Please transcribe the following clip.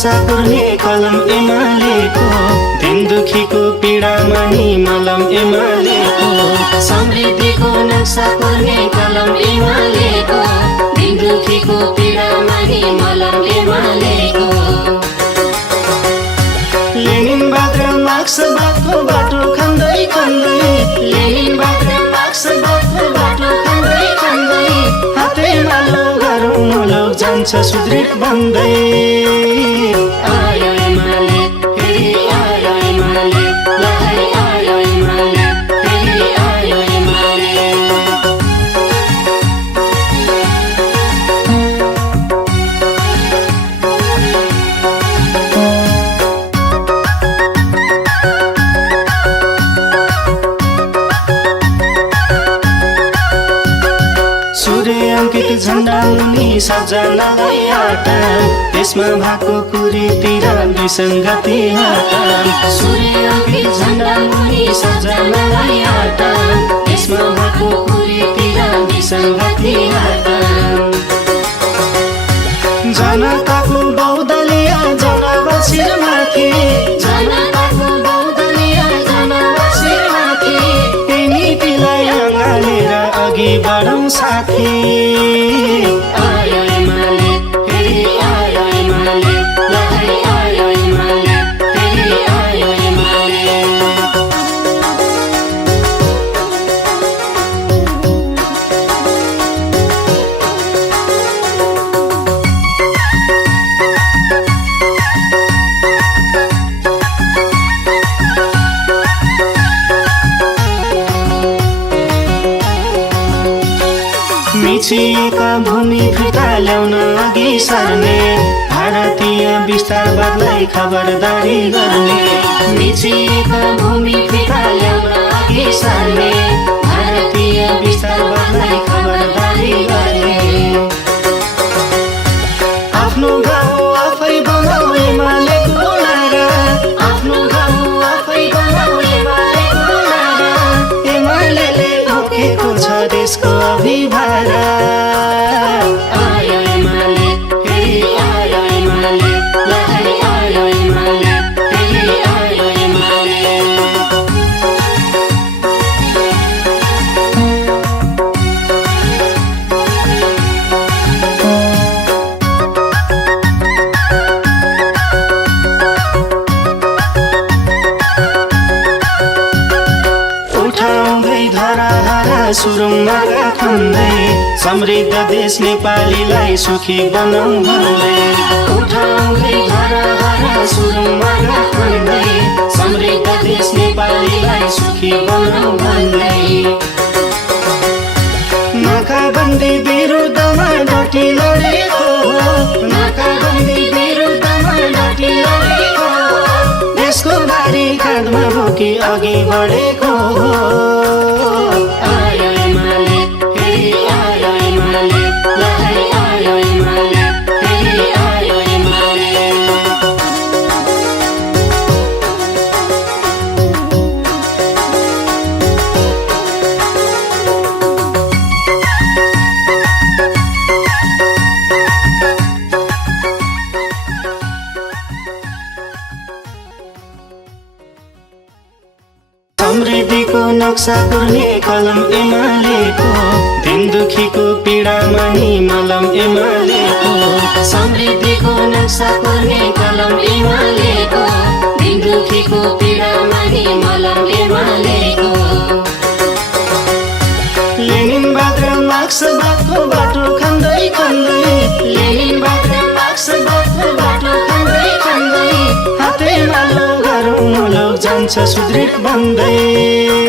नक्सा कोर्ने कलम एमालेको, दिन दुखीको पीडामा नि मलम एमालेको। समृद्धिको नक्सा कोर्ने कलम एमालेको, दिन दुखीको पीडामा नि मलम एमालेको। लेनिनवाद र मार्क्सवादको बाटो खन्दै खन्दै, लेनिनवाद र मार्क्सवादको बाटो खन्दै खन्दै, हातैमा लो गरौँ मुलुक जान्छ सुदृढ बन्दै। आयो एमाले, फेरि आयो एमाले, लहै आयो एमाले, फेरि आयो एमाले। सूर्य अंकित झण्डा मुनि सबजनालाई आटा, त्यसमा भएको कुरीति र विसङ्गति हटा। सूर्य अंकित झण्डा मुनि सबजनालाई आटा, त्यसमा भएको कुरीति र विसङ्गति हटा। जनताको बहुदलीय जनवासीमाथि, जनताको बहुदलीय जनवासीमाथि, त्यही नीतिलाई अँगालेर अघि बढौँ साथी। आयो एमाले, फेरि आयो एमाले, लहै आयो एमाले, फेरि आयो एमाले। मिचिएका भूमि फिर्ता ल्याउन अघि सर्ने, भारतीय विस्तारवादलाई खबरदारी गर्ने। मिचिएका भूमि फिर्ता ल्याउन अघि सर्ने, भारतीय विस्तारवादलाई खबरदारी गर्ने। आफ्नो गाउँ आफै बनाऊ एमालेको नारा, आफ्नो गाउँ आफै बनाऊ एमालेको नारा। एमालेले बोकेको छ देशको अभिभारा। आयो एमाले, फेरि आयो एमाले, लहै आयो एमाले, फेरि आयो एमाले। उठाउँदै धराहारा सुरुङमा खन्दै, समृद्ध देश नेपालीलाई सुखी बनाऊ भन्दै। उठाउँदै धराहारा सुरुङमा खन्दै, समृद्ध देश नेपालीलाई सुखी बनाऊ भन्दै। नाकाबन्दी विरुद्धमा डटी लडेको, नाकाबन्दी विरुद्धमा डटी लडेको, देशको भारी काँधमा बोकी अघि बढेको। आयो एमाले, फेरि आयो एमाले, लहै आयो एमाले, फेरि आयो एमाले। समृद्धिको नक्सा कोर्ने कलम एमालेको, दिन दुखीको पीडामा नि मलम एमालेको। समृद्धिको नक्सा कोर्ने कलम एमालेको, दिन दुखीको पीडामा नि मलम एमालेको। लेनिनवाद र मार्क्सवादको बाटो खन्दै खन्दै, लेनिनवाद र मार्क्सवादको बाटो खन्दै खन्दै, हातैमा लो गरौँ मुलुक जान्छ सुदृढ बन्दै।